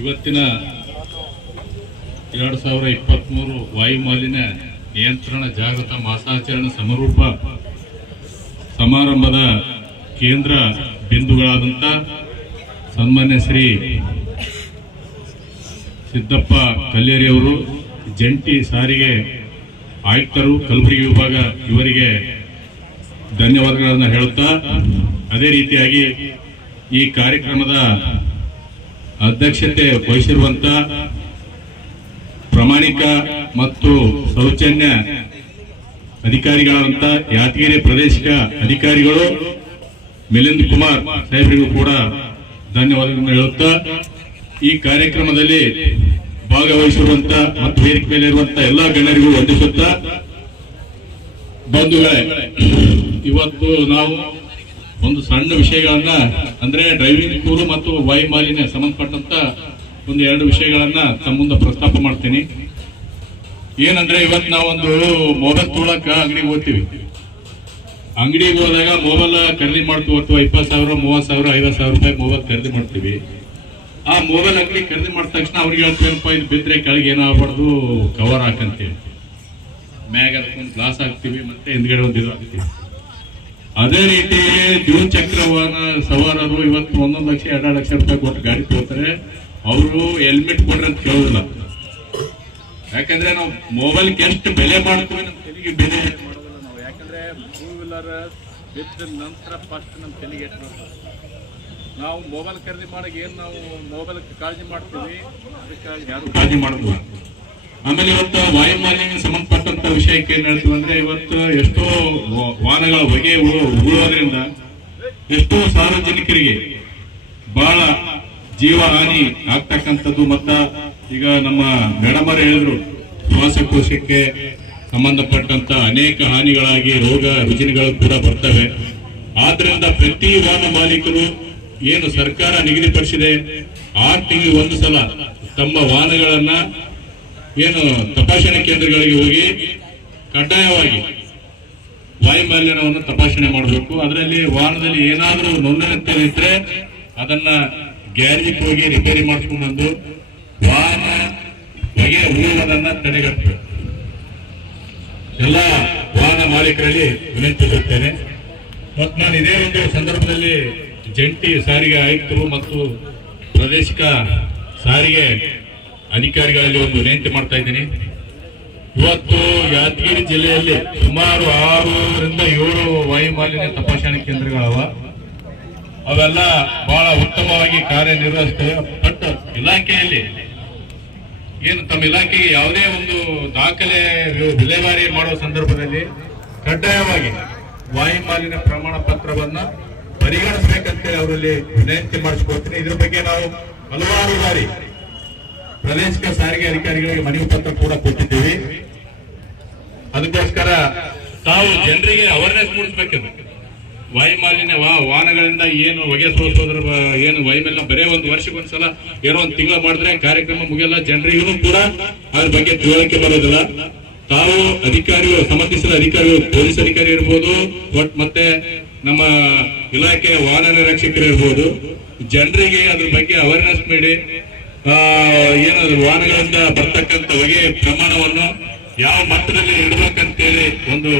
ಇವತ್ತಿನ ಎರಡು ಸಾವಿರ ಇಪ್ಪತ್ತ್ಮೂರು ವಾಯುಮಾಲಿನ್ಯ ನಿಯಂತ್ರಣ ಜಾಗೃತ ಮಾಸಾಚರಣೆ ಸಮರೂಪ ಸಮಾರಂಭದ ಕೇಂದ್ರ ಬಿಂದುಗಳಾದಂಥ ಸನ್ಮಾನ್ಯ ಶ್ರೀ ಸಿದ್ದಪ್ಪ ಕಲ್ಲೇರಿಯವರು ಜಂಟಿ ಸಾರಿಗೆ ಆಯುಕ್ತರು, ಕಲಬುರಗಿ ವಿಭಾಗ ಇವರಿಗೆ ಧನ್ಯವಾದಗಳನ್ನು ಹೇಳುತ್ತಾ, ಅದೇ ರೀತಿಯಾಗಿ ಈ ಕಾರ್ಯಕ್ರಮದ ಅಧ್ಯಕ್ಷತೆ ವಹಿಸಿರುವಂತ ಪ್ರಾಮಾಣಿಕ ಮತ್ತು ಸೌಜನ್ಯ ಅಧಿಕಾರಿಗಳಾದಂತ ಯಾದಗಿರಿ ಪ್ರದೇಶಿಕ ಅಧಿಕಾರಿಗಳು ಮಿಲಿಂದ್ ಕುಮಾರ್ ಸಾಹೇಬರಿಗೂ ಕೂಡ ಧನ್ಯವಾದಗಳನ್ನು ಹೇಳುತ್ತಾ, ಈ ಕಾರ್ಯಕ್ರಮದಲ್ಲಿ ಭಾಗವಹಿಸಿರುವಂತ ಮತ್ತು ವೇದಿಕೆ ಮೇಲೆ ಇರುವಂತ ಎಲ್ಲಾ ಗಣ್ಯರಿಗೂ ವಂದಿಸುತ್ತಾ, ಬಂಧುಗಳೇ, ಇವತ್ತು ನಾವು ಒಂದು ಸಣ್ಣ ವಿಷಯಗಳನ್ನ, ಅಂದ್ರೆ ಡ್ರೈವಿಂಗ್ ಕೂರು ಮತ್ತು ವಾಯುಮಾಲಿನ್ಯ ಸಂಬಂಧಪಟ್ಟಂತ ಒಂದು ಎರಡು ವಿಷಯಗಳನ್ನ ತಮ್ಮ ಮುಂದೆ ಪ್ರಸ್ತಾಪ ಮಾಡ್ತೀನಿ. ಏನಂದ್ರೆ ಇವತ್ತು ನಾವೊಂದು ಮೊಬೈಲ್ ತೊಗೊಳಕ ಅಂಗಡಿಗೆ ಹೋಗ್ತೀವಿ. ಅಂಗಡಿಗೆ ಹೋದಾಗ ಮೊಬೈಲ್ ಖರೀದಿ ಮಾಡ್ತೀವಿ ಅಥವಾ ಇಪ್ಪತ್ತು ಸಾವಿರ, ಮೂವತ್ತು ಸಾವಿರ, ಐವತ್ತು ಸಾವಿರ ರೂಪಾಯಿ ಮೊಬೈಲ್ ಖರೀದಿ ಮಾಡ್ತೀವಿ. ಆ ಮೊಬೈಲ್ ಅಂಗಡಿ ಖರೀದಿ ಮಾಡಿದ ತಕ್ಷಣ ಅವ್ರಿಗೆ ಹೇಳ್ತೀವಪ್ಪ ಇದು ಬಿದ್ದರೆ ಕೆಳಗೆ ಏನೋ ಆಗ್ಬಾರ್ದು ಕವರ್ ಹಾಕಂತೇಳಿ. ಮ್ಯಾಗ ಅದಕ್ಕೊಂದು ಗ್ಲಾಸ್ ಹಾಕ್ತೀವಿ, ಮತ್ತೆ ಹಿಂದ್ಗಡೆ ಒಂದು ಇದು ಹಾಕ್ತಿವಿ. ಅದೇ ರೀತಿ ದ್ವಿಚಕ್ರ ವಾಹನ ಸವಾರರು ಇವತ್ತು ಒಂದೊಂದು ಲಕ್ಷ, ಎರಡು ಲಕ್ಷ ರೂಪಾಯಿ ಕೊಟ್ಟು ಗಾಡಿ ತಗೋತಾರೆ. ಅವರು ಹೆಲ್ಮೆಟ್ ಕೊಡ್ರಿ ಅಂತ ಕೇಳೋದಿಲ್ಲ. ಯಾಕಂದ್ರೆ ನಾವು ಮೊಬೈಲ್ಗೆ ಎಷ್ಟು ಬೆಲೆ ಮಾಡ್ತೀವಿ ನಮ್ಮ ತೆಲಿಗೆ ಬೆಲೆ ಮಾಡೋದಿಲ್ಲ ನಾವು. ಯಾಕಂದ್ರೆ ಟೂ ವೀಲರ್ ಬಿದ್ದ ನಂತರ ಫಸ್ಟ್ ನಮ್ಮ ತೆಲಿಗೆ ಎಷ್ಟು ನಾವು ಮೊಬೈಲ್ ಖರೀದಿ ಮಾಡಿ ಏನು ನಾವು ಮೊಬೈಲ್ ಕಾಳಜಿ ಮಾಡ್ತೀವಿ? ಅದಕ್ಕಾಗಿ ಯಾರು ಕಾಳಜಿ ಮಾಡೋದಿಲ್ಲ. ಆಮೇಲೆ ಇವತ್ತು ವಾಯು ಮಾಲಿನ್ಯ ಸಂಬಂಧಪಟ್ಟಂತ ವಿಷಯಕ್ಕೆ ಏನ್ ಹೇಳ್ತೀವಿ ಅಂದ್ರೆ ಇವತ್ತು ಎಷ್ಟೋ ವಾಹನಗಳ ಹೊಗೆ ಉಳುವುದರಿಂದ ಎಷ್ಟೋ ಸಾರ್ವಜನಿಕರಿಗೆ ಬಹಳ ಜೀವ ಹಾನಿ ಆಗ್ತಕ್ಕಂಥದ್ದು. ಮತ್ತ ಈಗ ನಮ್ಮ ಮೇಡಮ್ ಅವರು ಹೇಳಿದ್ರು, ಶ್ವಾಸಕೋಶಕ್ಕೆ ಸಂಬಂಧಪಟ್ಟಂತ ಅನೇಕ ಹಾನಿಗಳಾಗಿ ರೋಗ ರುಜಿನಗಳು ಕೂಡ ಬರ್ತವೆ. ಆದ್ರಿಂದ ಪ್ರತಿ ವಾಹನ ಮಾಲೀಕರು ಏನು ಸರ್ಕಾರ ನಿಗದಿಪಡಿಸಿದೆ, ಆರ್ ತಿಂಗಳು ಒಂದು ಸಲ ತಮ್ಮ ವಾಹನಗಳನ್ನ ಏನು ತಪಾಸಣೆ ಕೇಂದ್ರಗಳಿಗೆ ಹೋಗಿ ಕಡ್ಡಾಯವಾಗಿ ವಾಯುಮಾಲಿನ್ಯವನ್ನು ತಪಾಸಣೆ ಮಾಡಬೇಕು. ಅದರಲ್ಲಿ ವಾಹನದಲ್ಲಿ ಏನಾದರೂ ನೋಂದಣಿ ಇದ್ರೆ ಅದನ್ನ ಗ್ಯಾರೇಜಿಗೆ ಹೋಗಿ ರಿಪೇರಿ ಮಾಡಿಸ್ಕೊಂಡು ಬಂದು ವಾಹನ ಹೊಗೆ ಉಳಿಯುವುದನ್ನ ತಡೆಗಟ್ಟಬೇಕು ಎಲ್ಲ ವಾಹನ ಮಾಲೀಕರಲ್ಲಿ ವಿನಂತಿಸುತ್ತೇನೆ ಮತ್ತು ನಾನು ಇದೇ ಒಂದು ಸಂದರ್ಭದಲ್ಲಿ ಜಂಟಿ ಸಾರಿಗೆ ಆಯುಕ್ತರು ಮತ್ತು ಪ್ರಾದೇಶಿಕ ಸಾರಿಗೆ ಅಧಿಕಾರಿಗಳಲ್ಲಿ ಒಂದು ವಿನಂತಿ ಮಾಡ್ತಾ ಇದ್ದೀನಿ. ಇವತ್ತು ಯಾದಗಿರಿ ಜಿಲ್ಲೆಯಲ್ಲಿ ಸುಮಾರು ಆರರಿಂದ ಏಳು ವಾಯುಮಾಲಿನ್ಯ ತಪಾಸಣೆ ಕೇಂದ್ರಗಳವ. ಅವೆಲ್ಲ ಬಹಳ ಉತ್ತಮವಾಗಿ ಕಾರ್ಯನಿರ್ವಹಿಸ್ತವೆ. ಬಟ್ ಇಲಾಖೆಯಲ್ಲಿ ಏನು, ತಮ್ಮ ಇಲಾಖೆಗೆ ಯಾವುದೇ ಒಂದು ದಾಖಲೆ ವಿಲೇವಾರಿ ಮಾಡುವ ಸಂದರ್ಭದಲ್ಲಿ ಕಡ್ಡಾಯವಾಗಿ ವಾಯುಮಾಲಿನ್ಯ ಪ್ರಮಾಣ ಪತ್ರವನ್ನ ಪರಿಗಣಿಸಬೇಕಂತೇಳಿ ಅವರಲ್ಲಿ ವಿನಂತಿ ಮಾಡಿಸ್ಕೊಳ್ತೀನಿ ಇದ್ರ ಬಗ್ಗೆ ನಾವು ಹಲವಾರು ಬಾರಿ ಪ್ರಾದೇಶಿಕ ಸಾರಿಗೆ ಅಧಿಕಾರಿಗಳಿಗೆ ಮನವಿ ಪತ್ರ ಕೂಡ ಕೊಟ್ಟಿದ್ದೀವಿ. ಅದಕ್ಕೋಸ್ಕರ ತಾವು ಜನರಿಗೆ ಅವೇರ್ನೆಸ್ ಮೂಡಿಸ್ಬೇಕಿದೆ. ವಾಯುಮಾಲಿನ್ಯ ವಾಹನಗಳಿಂದ ಏನು ಹೊಗೆ ಸೋಸೋದ್ರ ಏನು ವಾಯುಮಾಲಿನ್ಯ ಬರೇ ಒಂದು ವರ್ಷಕ್ಕೊಂದ್ಸಲ ಏನೋ ಒಂದು ತಿಂಗಳು ಮಾಡಿದ್ರೆ ಕಾರ್ಯಕ್ರಮ ಮುಗಿಯಲ್ಲ ಜನರಿಗೂ ಕೂಡ ಅದ್ರ ಬಗ್ಗೆ ತಿಳುವಳಿಕೆ ಬರೋದಿಲ್ಲ. ತಾವು ಅಧಿಕಾರಿಗಳು ಸಂಬಂಧಿಸಿದ ಅಧಿಕಾರಿಗಳು, ಪೊಲೀಸ್ ಅಧಿಕಾರಿ ಇರ್ಬೋದು, ಒಟ್ ಮತ್ತೆ ನಮ್ಮ ಇಲಾಖೆಯ ವಾಹನ ನಿರೀಕ್ಷಕರು ಇರ್ಬೋದು, ಜನರಿಗೆ ಅದ್ರ ಬಗ್ಗೆ ಅವೇರ್ನೆಸ್ ನೀಡಿ ಏನಾದ್ರು ವಾಹನಗಳಿಂದ ಬರ್ತಕ್ಕಂಥ ಹೊಗೆ ಪ್ರಮಾಣವನ್ನು ಯಾವ ಮಟ್ಟದಲ್ಲಿ ಇಡಬೇಕಂತೇಳಿ ಒಂದು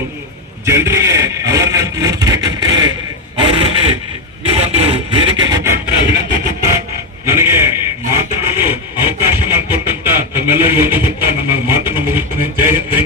ಜನರಿಗೆ ಅವೇರ್ನೆಸ್ ಮೂಡಿಸ್ಬೇಕಂತೇಳಿ ಅವರಲ್ಲಿ ಈ ಒಂದು ವೇದಿಕೆ ಮುಖಾಂತರ ವಿನಂತಿ ವಿನಂತಿಸುತ್ತಾ ನನಗೆ ಮಾತಾಡಲು ಅವಕಾಶ ಮಾಡಿಕೊಟ್ಟಂತ ತಮ್ಮೆಲ್ಲರಿಗೂ ವಂದಿಸುತ್ತಾ ನನ್ನ ಮಾತನ್ನು ಮುಗಿಸ್ತೇನೆ. ಜೈ ಹಿಂದ್, ಜೈ